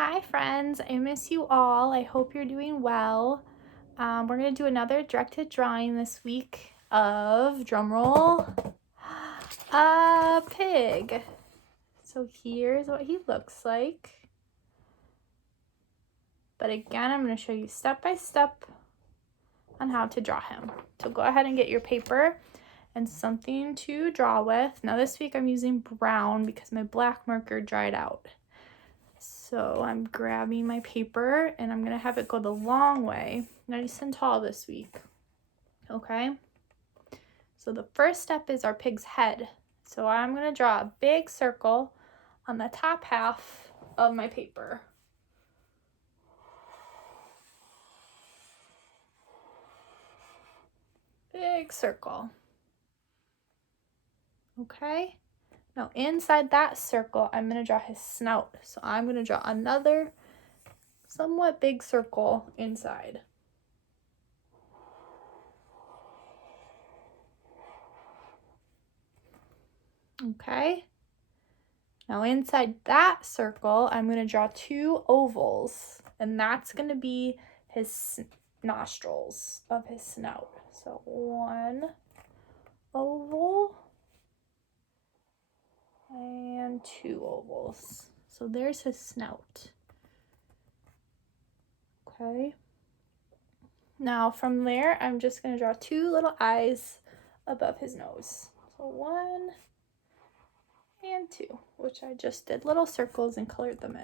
Hi friends, I miss you all. I hope you're doing well. We're going to do another directed drawing this week of, drumroll, a pig. So here's what he looks like. But again, I'm going to show you step by step on how to draw him. So go ahead and get your paper and something to draw with. Now this week I'm using brown because my black marker dried out. So I'm grabbing my paper and I'm gonna have it go the long way, nice and tall this week. Okay, so the first step is our pig's head. So I'm gonna draw a big circle on the top half of my paper. Big circle. Okay, now inside that circle, I'm gonna draw his snout. So I'm gonna draw another somewhat big circle inside. Okay, now inside that circle, I'm going to draw two ovals, and that's going to be his nostrils of his snout. So one oval and two ovals. So there's his snout. Okay. Now from there, I'm just going to draw two little eyes above his nose. So one and two, which I just did little circles and colored them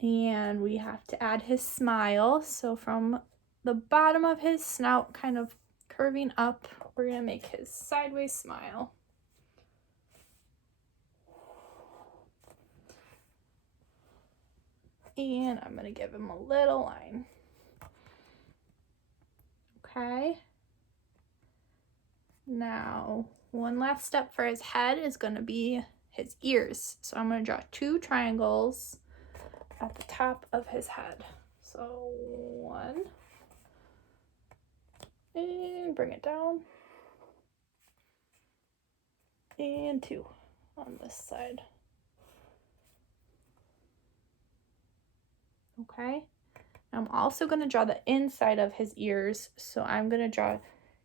in. And we have to add his smile. So from the bottom of his snout kind of curving up, we're going to make his sideways smile. And I'm going to give him a little line. Okay. Now, one last step for his head is going to be his ears. So I'm going to draw two triangles at the top of his head. So one, and bring it down, and two on this side. Okay, I'm also going to draw the inside of his ears, so I'm going to draw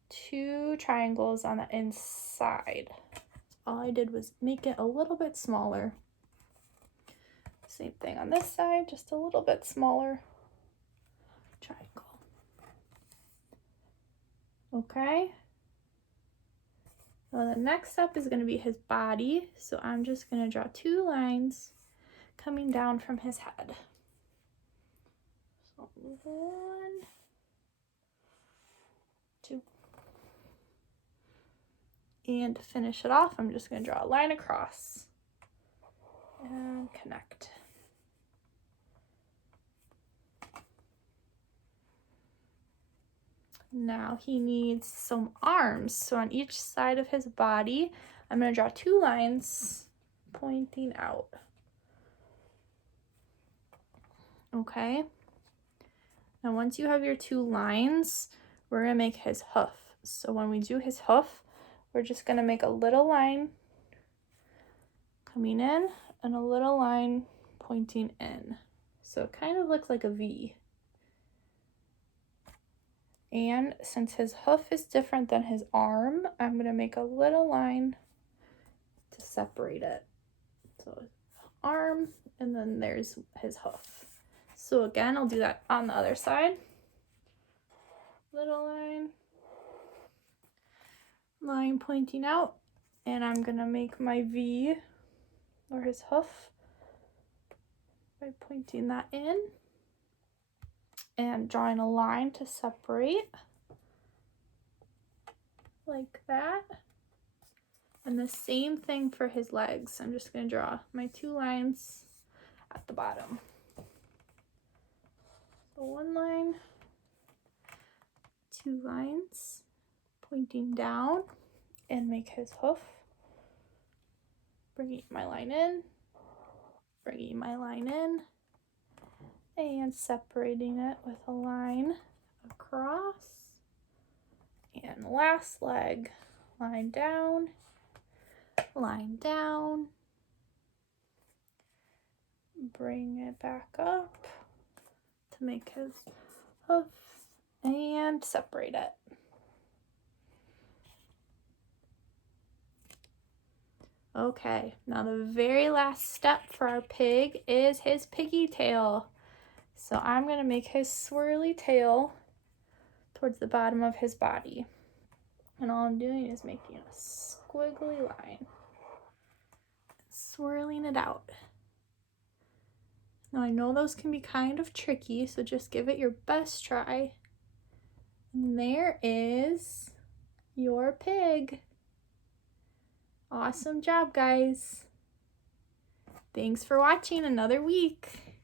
two triangles on the inside. All I did was make it a little bit smaller. Same thing on this side, just a little bit smaller triangle. Okay, well, the next step is going to be his body, so I'm just going to draw two lines coming down from his head. So one, two. And to finish it off, I'm just going to draw a line across and connect. Now he needs some arms. So on each side of his body, I'm going to draw two lines pointing out. Okay. Now once you have your two lines, we're going to make his hoof. So when we do his hoof, we're just going to make a little line coming in and a little line pointing in. So it kind of looks like a V. And since his hoof is different than his arm, I'm going to make a little line to separate it. So arm, and then there's his hoof. So again, I'll do that on the other side. Little line pointing out, and I'm going to make my V, or his hoof, by pointing that in and drawing a line to separate like that. And the same thing for his legs. I'm just going to draw my two lines at the bottom. So one line, two lines pointing down, and make his hoof. Bringing my line in, bringing my line in, and separating it with a line across. And last leg, line down, bring it back up to make his hoof and separate it. Okay, now the very last step for our pig is his piggy tail. So I'm going to make his swirly tail towards the bottom of his body. And all I'm doing is making a squiggly line, swirling it out. Now I know those can be kind of tricky, so just give it your best try. And there is your pig. Awesome job, guys. Thanks for watching another week.